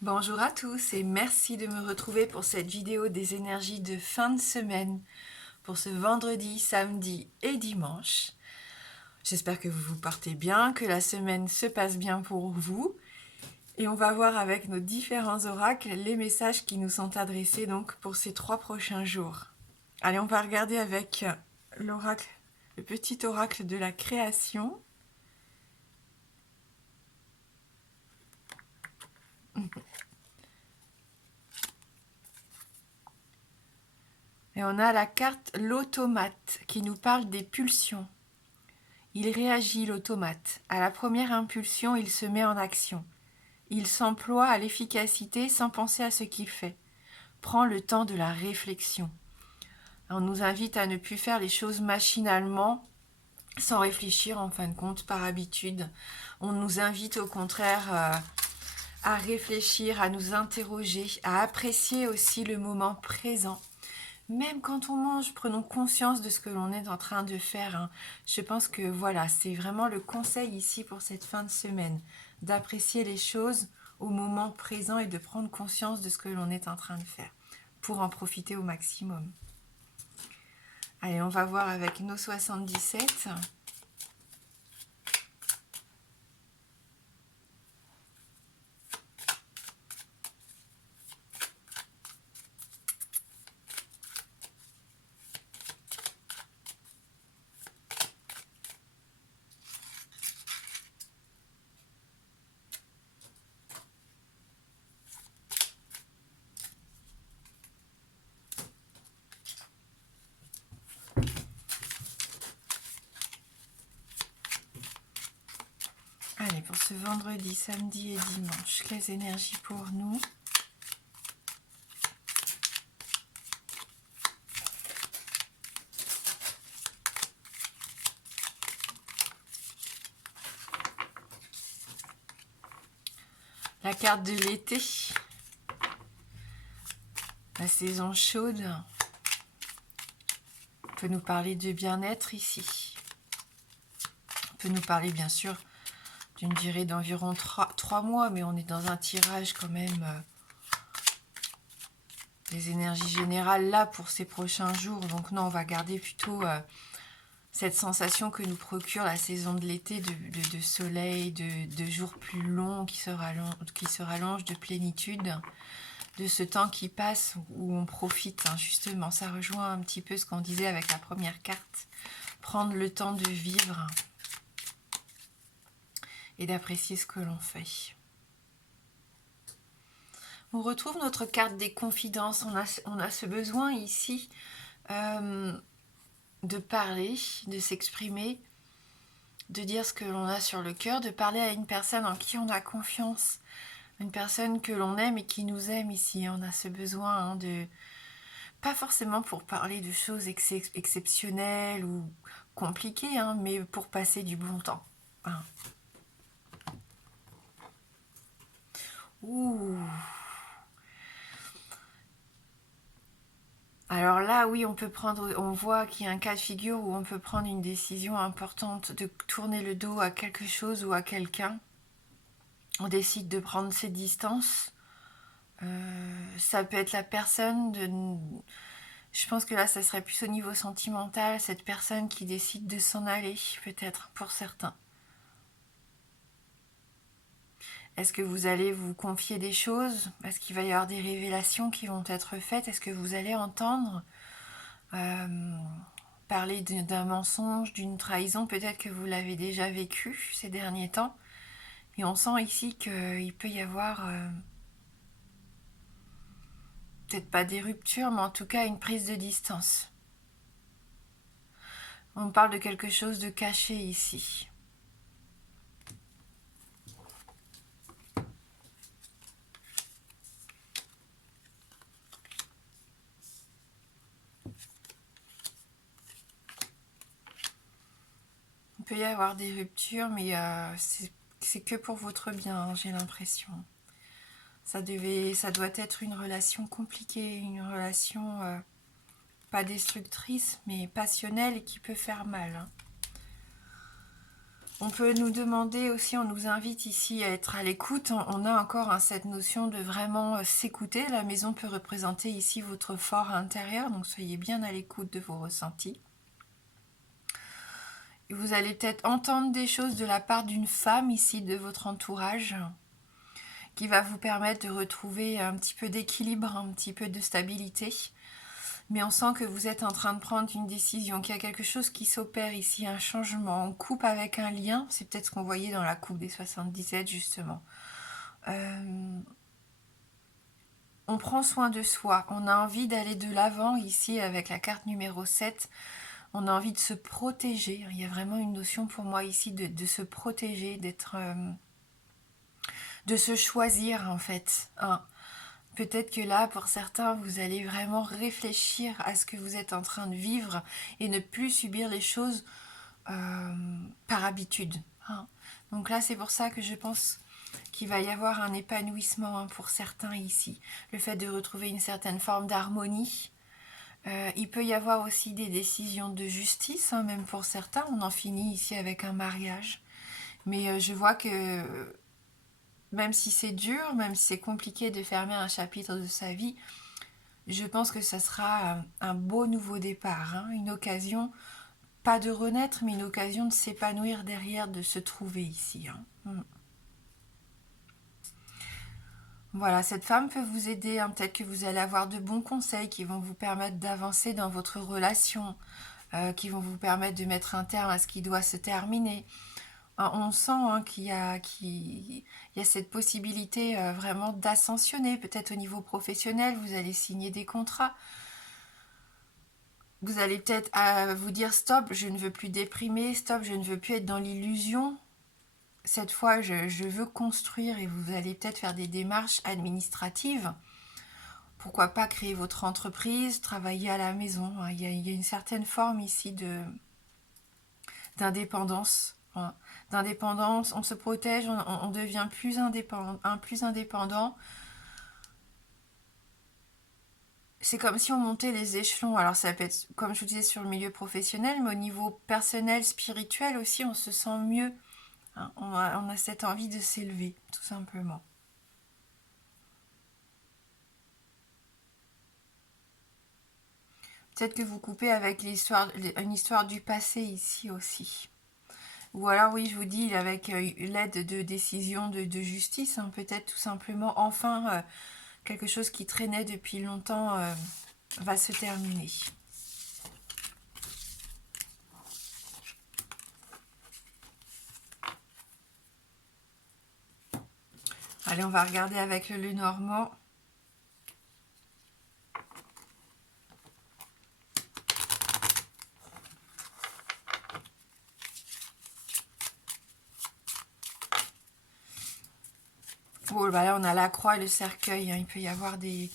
Bonjour à tous et merci de me retrouver pour cette vidéo des énergies de fin de semaine pour ce vendredi, samedi et dimanche. J'espère que vous vous portez bien, que la semaine se passe bien pour vous et on va voir avec nos différents oracles les messages qui nous sont adressés donc pour ces 3 prochains jours. Allez, on va regarder avec l'oracle, le petit oracle de la création. Et on a la carte l'automate qui nous parle des pulsions. Il réagit l'automate. À la première impulsion, il se met en action. Il s'emploie à l'efficacité sans penser à ce qu'il fait. Prend le temps de la réflexion. On nous invite à ne plus faire les choses machinalement, sans réfléchir en fin de compte, par habitude. On nous invite au contraire à réfléchir, à nous interroger, à apprécier aussi le moment présent. Même quand on mange, prenons conscience de ce que l'on est en train de faire. Je pense que voilà, c'est vraiment le conseil ici pour cette fin de semaine, d'apprécier les choses au moment présent et de prendre conscience de ce que l'on est en train de faire, pour en profiter au maximum. Allez, on va voir avec nos 77. Allez, pour ce vendredi, samedi et dimanche, les énergies pour nous. La carte de l'été, la saison chaude, peut nous parler de bien-être ici. Peut nous parler bien sûr d'une durée d'environ 3 mois, mais on est dans un tirage quand même des énergies générales là pour ces prochains jours. Donc non, on va garder plutôt cette sensation que nous procure la saison de l'été, de soleil, de jours plus longs qui se rallongent, de plénitude, de ce temps qui passe où on profite, justement. Ça rejoint un petit peu ce qu'on disait avec la première carte. Prendre le temps de vivre et d'apprécier ce que l'on fait. On retrouve notre carte des confidences. On a ce besoin ici de parler, de s'exprimer, de dire ce que l'on a sur le cœur, de parler à une personne en qui on a confiance, une personne que l'on aime et qui nous aime ici. On a ce besoin de... Pas forcément pour parler de choses exceptionnelles ou compliquées, mais pour passer du bon temps. Ouh. Alors là, oui, on voit qu'il y a un cas de figure où on peut prendre une décision importante de tourner le dos à quelque chose ou à quelqu'un. On décide de prendre ses distances. Ça peut être la personne Je pense que là, ça serait plus au niveau sentimental, cette personne qui décide de s'en aller, peut-être, pour certains. Est-ce que vous allez vous confier des choses? Est-ce qu'il va y avoir des révélations qui vont être faites? Est-ce que vous allez entendre parler d'un mensonge, d'une trahison? Peut-être que vous l'avez déjà vécu ces derniers temps. Et on sent ici qu'il peut y avoir peut-être pas des ruptures, mais en tout cas une prise de distance. On parle de quelque chose de caché ici. Il peut y avoir des ruptures, mais c'est que pour votre bien, j'ai l'impression. Ça doit être une relation compliquée, une relation pas destructrice, mais passionnelle et qui peut faire mal. On peut nous demander aussi, on nous invite ici à être à l'écoute. On a encore cette notion de vraiment s'écouter. La maison peut représenter ici votre fort intérieur, donc soyez bien à l'écoute de vos ressentis. Et vous allez peut-être entendre des choses de la part d'une femme ici de votre entourage qui va vous permettre de retrouver un petit peu d'équilibre, un petit peu de stabilité. Mais on sent que vous êtes en train de prendre une décision, qu'il y a quelque chose qui s'opère ici, un changement. On coupe avec un lien, c'est peut-être ce qu'on voyait dans la coupe des 77 justement. On prend soin de soi, on a envie d'aller de l'avant ici avec la carte numéro 7. On a envie de se protéger. Il y a vraiment une notion pour moi ici de se protéger, d'être, de se choisir en fait. Hein. Peut-être que là, pour certains, vous allez vraiment réfléchir à ce que vous êtes en train de vivre et ne plus subir les choses par habitude. Hein. Donc là, c'est pour ça que je pense qu'il va y avoir un épanouissement pour certains ici. Le fait de retrouver une certaine forme d'harmonie. Il peut y avoir aussi des décisions de justice, même pour certains. On en finit ici avec un mariage. Mais je vois que même si c'est dur, même si c'est compliqué de fermer un chapitre de sa vie, je pense que ça sera un beau nouveau départ, une occasion, pas de renaître, mais une occasion de s'épanouir derrière, de se trouver ici. Voilà, cette femme peut vous aider, peut-être que vous allez avoir de bons conseils qui vont vous permettre d'avancer dans votre relation, qui vont vous permettre de mettre un terme à ce qui doit se terminer. On sent qu'il y a cette possibilité vraiment d'ascensionner, peut-être au niveau professionnel, vous allez signer des contrats. Vous allez peut-être vous dire stop, je ne veux plus déprimer, stop, je ne veux plus être dans l'illusion. Cette fois, je veux construire et vous allez peut-être faire des démarches administratives. Pourquoi pas créer votre entreprise, travailler à la maison. Il y a une certaine forme ici d'indépendance. D'indépendance, on se protège, on devient plus indépendant. C'est comme si on montait les échelons. Alors ça peut être, comme je vous disais, sur le milieu professionnel, mais au niveau personnel, spirituel aussi, on se sent mieux. On a cette envie de s'élever, tout simplement. Peut-être que vous coupez avec une histoire du passé ici aussi. Ou alors, oui, je vous dis, avec l'aide de décisions de justice, peut-être tout simplement, enfin, quelque chose qui traînait depuis longtemps va se terminer. Allez, on va regarder avec le Lenormand. Bon, bah là, on a la croix et le cercueil. Il peut y avoir des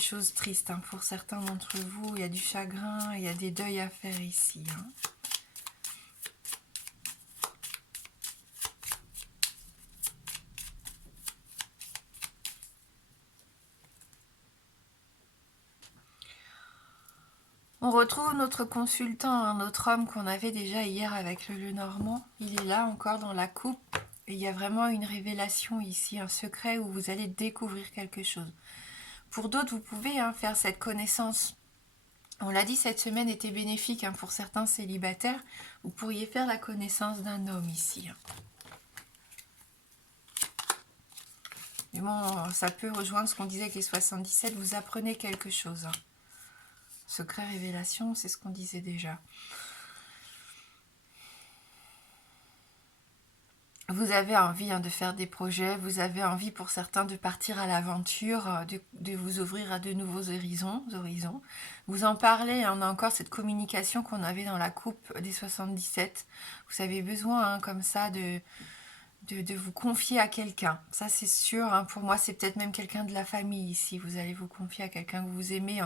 choses tristes. Pour certains d'entre vous, il y a du chagrin, il y a des deuils à faire ici. On retrouve notre consultant, notre homme qu'on avait déjà hier avec le Lenormand. Il est là encore dans la coupe. Et il y a vraiment une révélation ici, un secret où vous allez découvrir quelque chose. Pour d'autres, vous pouvez faire cette connaissance. On l'a dit, cette semaine était bénéfique pour certains célibataires. Vous pourriez faire la connaissance d'un homme ici. Mais bon, ça peut rejoindre ce qu'on disait avec les 77. Vous apprenez quelque chose. Secret, révélation, c'est ce qu'on disait déjà. Vous avez envie de faire des projets, vous avez envie pour certains de partir à l'aventure, de vous ouvrir à de nouveaux horizons. Vous en parlez, on a encore cette communication qu'on avait dans la coupe des 77. Vous avez besoin comme ça de vous confier à quelqu'un. Ça c'est sûr, pour moi c'est peut-être même quelqu'un de la famille ici. Vous allez vous confier à quelqu'un que vous aimez,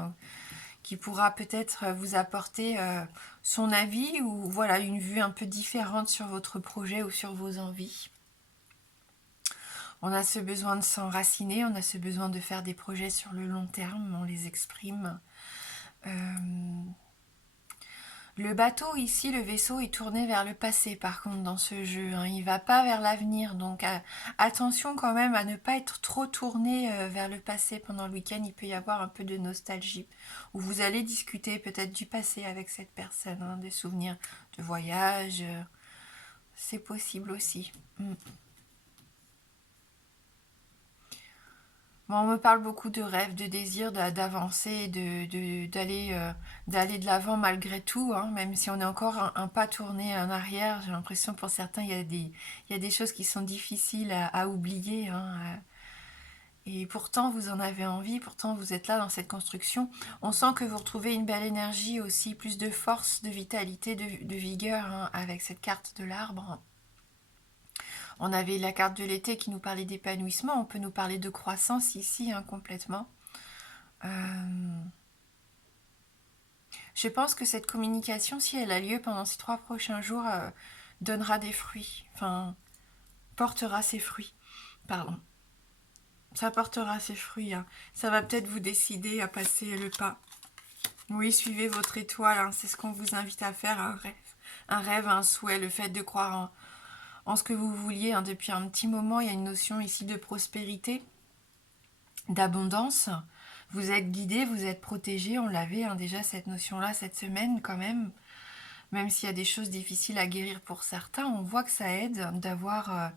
qui pourra peut-être vous apporter son avis ou voilà une vue un peu différente sur votre projet ou sur vos envies. On a ce besoin de s'enraciner, on a ce besoin de faire des projets sur le long terme, on les exprime. Le bateau ici, le vaisseau est tourné vers le passé par contre dans ce jeu, hein. Il va pas vers l'avenir, donc attention quand même à ne pas être trop tourné vers le passé pendant le week-end. Il peut y avoir un peu de nostalgie, où vous allez discuter peut-être du passé avec cette personne, hein, des souvenirs de voyage, c'est possible aussi. Bon, on me parle beaucoup de rêves, de désirs, d'avancer, d'aller de l'avant malgré tout, hein, même si on est encore un pas tourné en arrière. J'ai l'impression pour certains, il y a des choses qui sont difficiles à oublier, hein, et pourtant, vous en avez envie, pourtant vous êtes là dans cette construction. On sent que vous retrouvez une belle énergie aussi, plus de force, de vitalité, de vigueur, hein, avec cette carte de l'arbre. On avait la carte de l'été qui nous parlait d'épanouissement, on peut nous parler de croissance ici, hein, complètement. Je pense que cette communication, si elle a lieu pendant ces 3 prochains jours, donnera des fruits, enfin, portera ses fruits, pardon. Ça portera ses fruits, hein. Ça va peut-être vous décider à passer le pas. Oui, suivez votre étoile, hein. C'est ce qu'on vous invite à faire, un rêve, un souhait, le fait de croire en ce que vous vouliez, hein. Depuis un petit moment, il y a une notion ici de prospérité, d'abondance. Vous êtes guidé, vous êtes protégé, on l'avait, hein, déjà cette notion-là cette semaine quand même. Même s'il y a des choses difficiles à guérir pour certains, on voit que ça aide d'avoir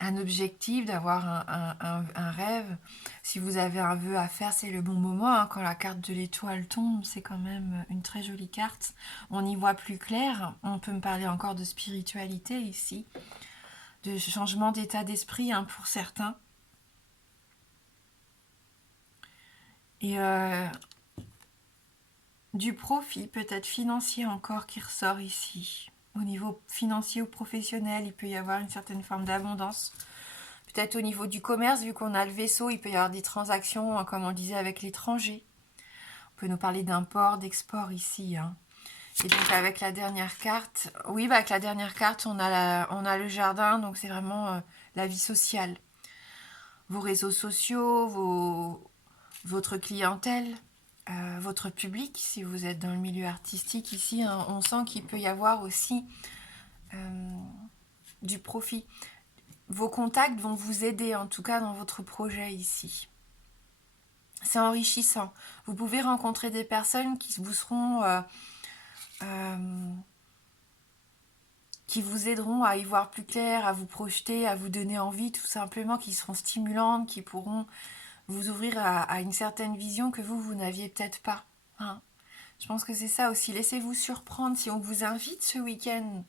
un objectif, d'avoir un rêve. Si vous avez un vœu à faire, c'est le bon moment, hein. Quand la carte de l'étoile tombe, c'est quand même une très jolie carte. On y voit plus clair. On peut me parler encore de spiritualité ici, de changement d'état d'esprit, hein, pour certains. Et du profit, peut-être financier encore, qui ressort ici. Au niveau financier ou professionnel, il peut y avoir une certaine forme d'abondance. Peut-être au niveau du commerce, vu qu'on a le vaisseau, il peut y avoir des transactions, hein, comme on le disait, avec l'étranger. On peut nous parler d'import, d'export ici, hein. Et donc avec la dernière carte, oui, bah avec la dernière carte, on a le jardin, donc c'est vraiment la vie sociale. Vos réseaux sociaux, votre clientèle, votre public, si vous êtes dans le milieu artistique ici, hein, on sent qu'il peut y avoir aussi du profit. Vos contacts vont vous aider, en tout cas dans votre projet ici. C'est enrichissant. Vous pouvez rencontrer des personnes qui vous seront... qui vous aideront à y voir plus clair, à vous projeter, à vous donner envie, tout simplement, qui seront stimulantes, qui pourront vous ouvrir à une certaine vision que vous n'aviez peut-être pas, hein. Je pense que c'est ça aussi. Laissez-vous surprendre si on vous invite ce week-end.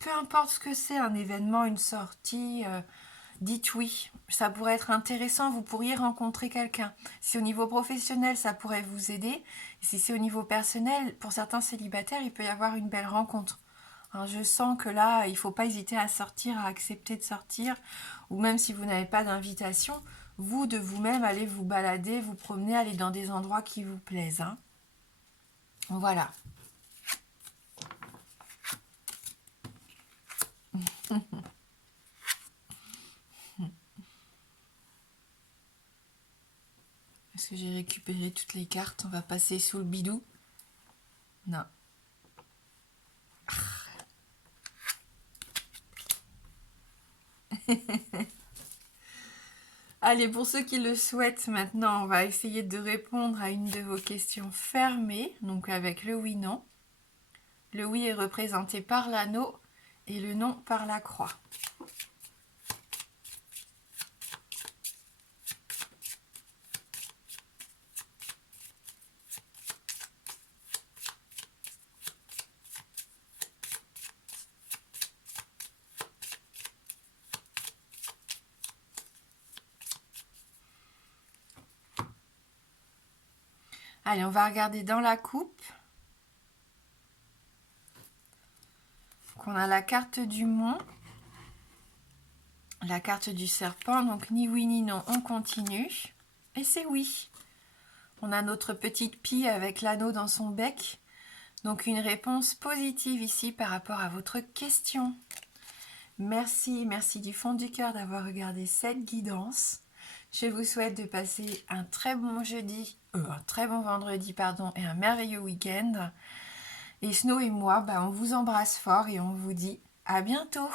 Peu importe ce que c'est, un événement, une sortie, dites oui. Ça pourrait être intéressant, vous pourriez rencontrer quelqu'un. Si au niveau professionnel, ça pourrait vous aider. Et si c'est au niveau personnel, pour certains célibataires, il peut y avoir une belle rencontre. Alors, je sens que là, il ne faut pas hésiter à sortir, à accepter de sortir. Ou même si vous n'avez pas d'invitation, vous, de vous-même, allez vous balader, vous promener, aller dans des endroits qui vous plaisent, hein. Voilà. Est-ce que j'ai récupéré toutes les cartes? On va passer sous le bidou. Non. Allez, pour ceux qui le souhaitent, maintenant, on va essayer de répondre à une de vos questions fermées, donc avec le oui-non. Le oui est représenté par l'anneau et le non par la croix. Allez, on va regarder dans la coupe. Donc on a la carte du mont, la carte du serpent, donc ni oui ni non, on continue. Et c'est oui. On a notre petite pie avec l'anneau dans son bec. Donc une réponse positive ici par rapport à votre question. Merci, merci du fond du cœur d'avoir regardé cette guidance. Je vous souhaite de passer un très bon jeudi, un très bon vendredi, pardon, et un merveilleux week-end. Et Snow et moi, on vous embrasse fort et on vous dit à bientôt.